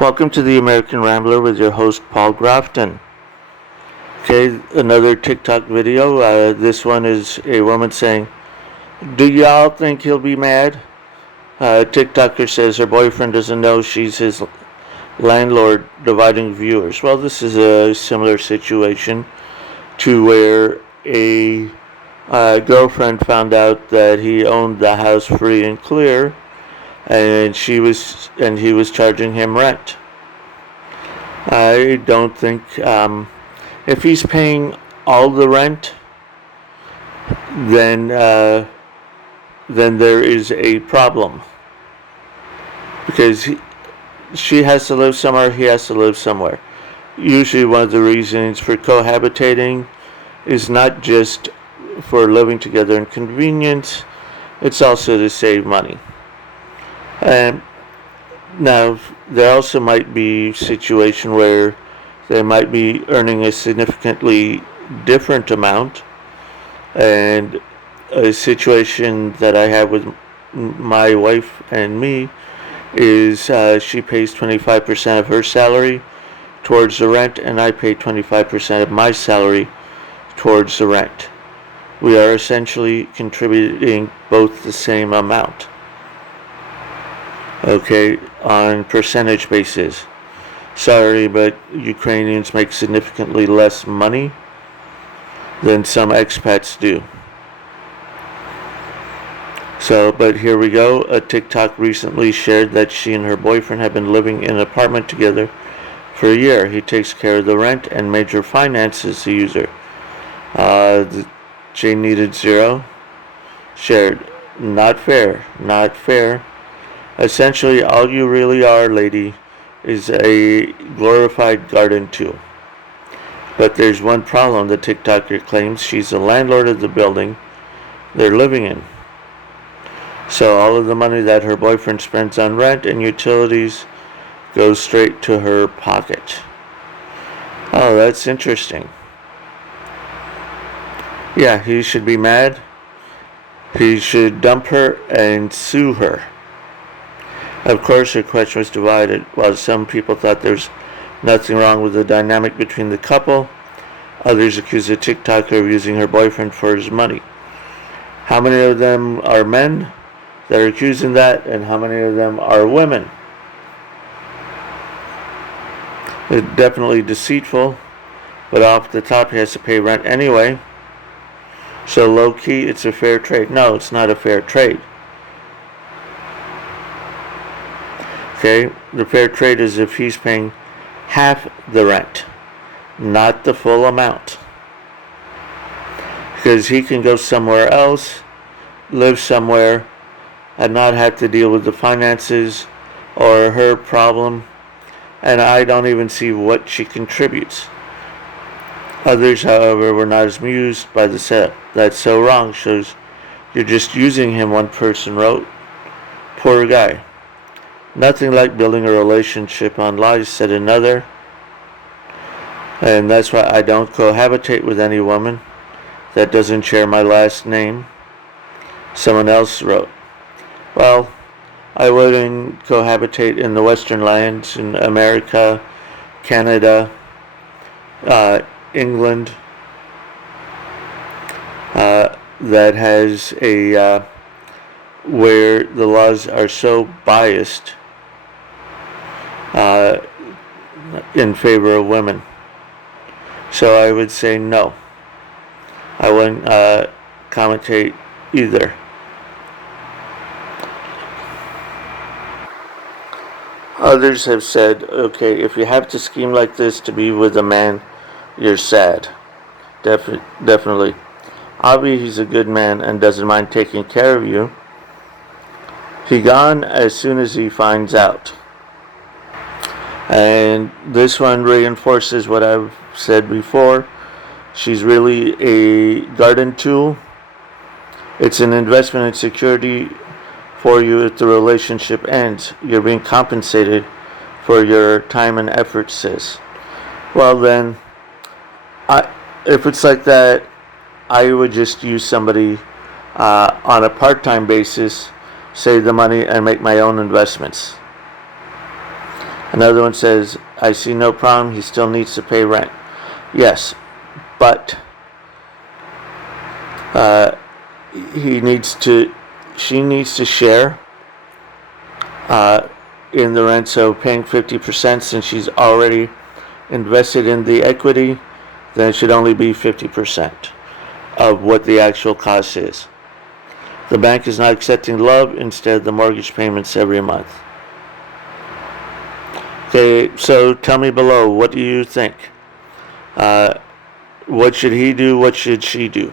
Welcome to the American Rambler with your host Paul Grafton. Okay, another TikTok video. This one is a woman saying, "Do y'all think he'll be mad?" TikToker says her boyfriend doesn't know she's his landlord, dividing viewers. Well, this is a similar situation to where a girlfriend found out that he owned the house free and clear, and he was charging him rent. I don't think if he's paying all the rent, then there is a problem, because she has to live somewhere, he has to live somewhere. Usually, one of the reasons for cohabitating is not just for living together and convenience; it's also to save money. And now, there also might be a situation where they might be earning a significantly different amount, and a situation that I have with my wife and me is she pays 25% of her salary towards the rent, and I pay 25% of my salary towards the rent. We are essentially contributing both the same amount, okay, on percentage basis. Sorry, but Ukrainians make significantly less money than some expats do. But here we go. A TikTok recently shared that she and her boyfriend have been living in an apartment together for a year. He takes care of the rent and major finances the user. J needed zero. Shared. Not fair. Not fair. Essentially, all you really are, lady, is a glorified garden tool. But there's one problem. The TikToker claims she's the landlord of the building they're living in. So all of the money that her boyfriend spends on rent and utilities goes straight to her pocket. Oh, that's interesting. Yeah, he should be mad. He should dump her and sue her. Of course, her question was divided. While some people thought there's nothing wrong with the dynamic between the couple, others accused the TikToker of using her boyfriend for his money. How many of them are men that are accusing that, and how many of them are women? It's definitely deceitful, but off the top, he has to pay rent anyway. So low-key, it's a fair trade. No, it's not a fair trade. Okay, the fair trade is if he's paying half the rent, not the full amount. Because he can go somewhere else, live somewhere, and not have to deal with the finances or her problem, and I don't even see what she contributes. Others, however, were not as amused by the setup. That's so wrong, shows you're just using him, one person wrote. Poor guy. Nothing like building a relationship on lies, said another. And that's why I don't cohabitate with any woman that doesn't share my last name, someone else wrote. Well, I wouldn't cohabitate in the Western lands, in America, Canada, England, that has a where the laws are so biased in favor of women. So I would say no. I wouldn't commentate either. Others have said, okay, if you have to scheme like this to be with a man, you're sad. Definitely. Obviously, he's a good man and doesn't mind taking care of you. He gone as soon as he finds out. And this one reinforces what I've said before. She's really a garden tool. It's an investment in security for you if the relationship ends. You're being compensated for your time and effort, sis. Well then, if it's like that, I would just use somebody on a part-time basis, save the money, and make my own investments. Another one says, I see no problem. He still needs to pay rent. Yes, but he needs to. She needs to share in the rent. So paying 50%, since she's already invested in the equity, then it should only be 50% of what the actual cost is. The bank is not accepting love, instead the mortgage payments every month. Okay, so tell me below, what do you think? What should he do? What should she do?